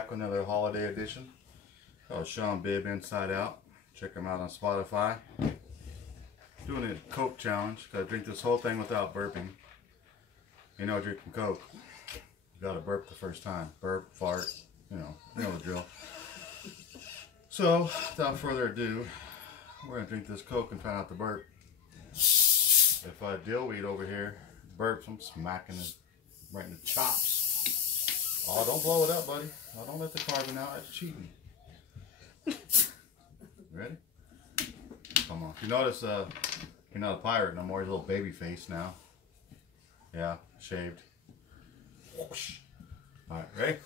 back with another holiday edition. Oh, Sean Bibb Inside Out. Check him out on Spotify. Doing a Coke challenge. Gotta drink this whole thing without burping. You know, drinking Coke, you gotta burp the first time. Burp, fart, you know the drill. So, without further ado, we're gonna drink this Coke and try not to burp. If Dillweed over here burps, I'm smacking it right in the chops. Oh, don't blow it up, buddy. Oh, don't let the carbon out. That's cheating. Ready? Come on. You notice you're not a pirate no more. He's a little baby face now. Yeah, shaved. Whoosh. Alright, ready?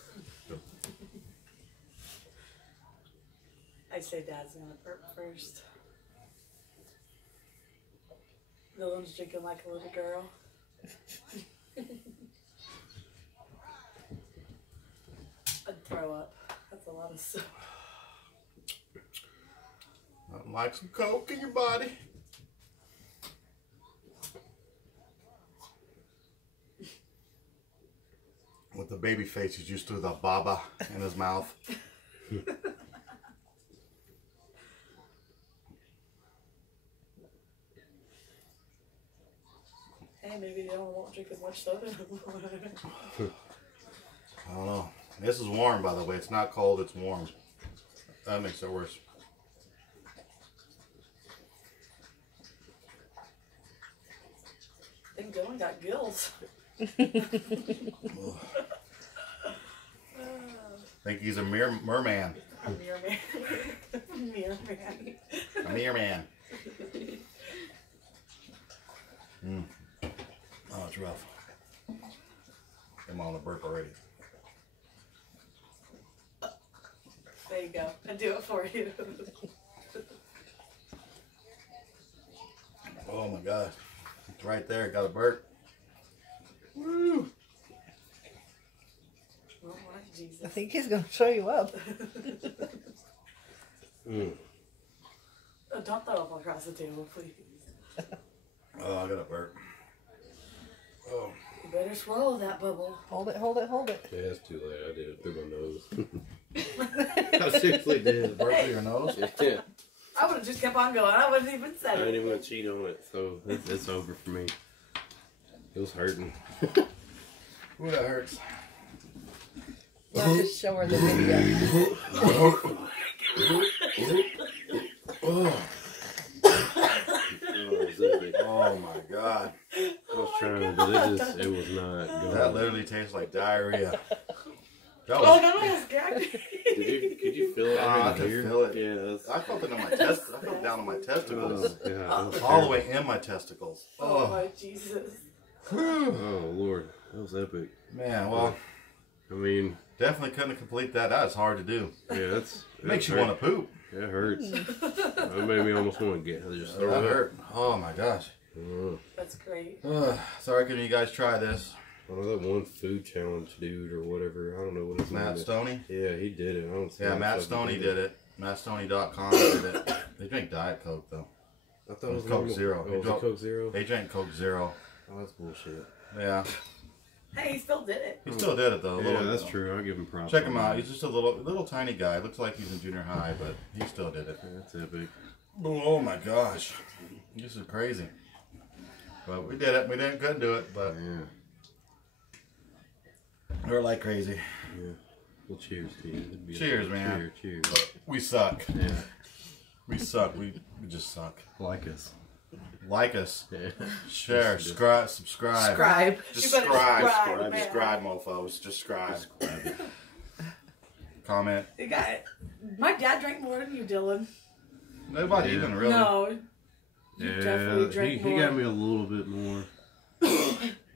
Go. I say Dad's gonna burp first. Dylan's drinking like a little girl. I'd throw up. That's a lot of soap. Nothing like some Coke in your body. With the baby face, he's used to the baba in his mouth. Hey, maybe Dylan won't drink as much soda anymore. I don't know. This is warm, by the way. It's not cold, it's warm. That makes it worse. I think Dylan got gills. Think he's a merman. A mere man. Mere man. A mere man. Oh, it's rough. I'm on a burp already. There you go. I do it for you. Oh my God. It's right there. Got a burp. Woo! Oh my Jesus. I think he's going to show you up. Oh, don't throw up across the table, please. Oh, I got a burp. Oh. You better swallow that bubble. Hold it, hold it, hold it. Yeah, it's too late. I did it through my nose. I seriously did. Burp through your nose? Yeah. I would have just kept on going. I wouldn't even I said ain't it. even gonna cheat on it, so it's over for me. It was hurting. Ooh, that hurts. Yeah, just show her the video. Oh. Oh my God. I was trying, but it was not good. That literally tastes like diarrhea. That Oh, was, that almost gagged me. Could you feel it? I could feel it. Yeah, that's... I felt it in my test. I felt it down in my testicles. Oh, yeah, that was All the terrible. way in my testicles. Oh my Jesus. Oh Lord, that was epic. Man, well, I mean, definitely couldn't complete that. That is hard to do. yeah, it Makes you want to poop. It hurts. It made me almost want to just throw That up. hurt. Oh my gosh. That's great. Sorry, can you guys try this? What was that one food challenge dude or whatever? I don't know what his name Matt is. Stoney? Yeah, he did it. I don't see Yeah, how Matt the fuck Stoney he did it. MattStoney.com did it. They drink Diet Coke though. I thought it was Coke normal. Zero. Oh, was it Coke Zero? They drank Coke Zero. Oh, that's bullshit. Yeah. Hey, he still did it. He still did it though. Yeah, that's true. I'll give him props. Check on him out. that. He's just a little tiny guy. Looks like he's in junior high, but he still did it. That's epic. Oh my gosh. This is crazy. But we did it. We couldn't do it, but Yeah. we're like crazy. Yeah. Well, cheers to you. It'd be Cheers, man. Cheers. We suck. Yeah. We suck. We just suck. Like us. Like us. Yeah. Share. Subscribe. Subscribe. Subscribe. Just You better subscribe, man. Subscribe, mofos. Just subscribe. Comment. You got it. My dad drank more than you, Dylan. Nobody Yeah. even really. No. You definitely Yeah, drank he more. got me a little bit more.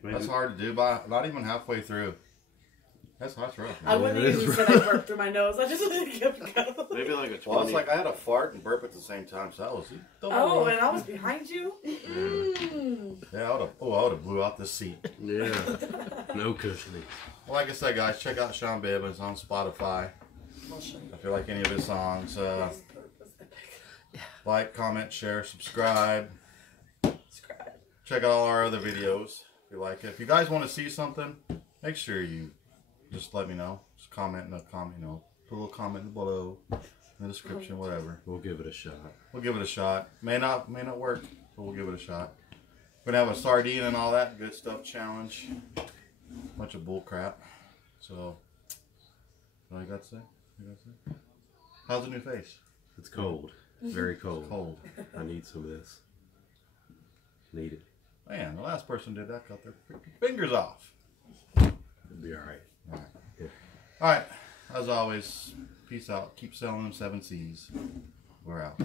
That's hard to do by not even halfway through. That's rough, man. I wouldn't Yeah, even that's said I burped through my nose. I just kept going. Maybe like a 20. Well, it's like I had a fart and burp at the same time, so that was. Oh, and I was behind you? Mm. Yeah, I would have blew out this seat. Yeah. No cushioning. Well, like I said, guys, check out Sean Bibb. It's on Spotify. I'll show you. If you like any of his songs, His burp was epic. like, comment, share, subscribe. Subscribe. Check out all our other videos if you like it. If you guys want to see something, make sure you just let me know. Just comment in the comment, put a little comment below in the description, whatever. We'll give it a shot. We'll give it a shot. May not work, but we'll give it a shot. We're gonna have a sardine and all that good stuff challenge. Bunch of bull crap. So, what you got to say? How's the new face? It's cold. Very cold. It's cold. I need some of this. Need it. Man, the last person did that cut their freaking fingers off. It'll be alright. Alright. Yeah. Alright. As always, peace out. Keep selling them 7 C's. We're out.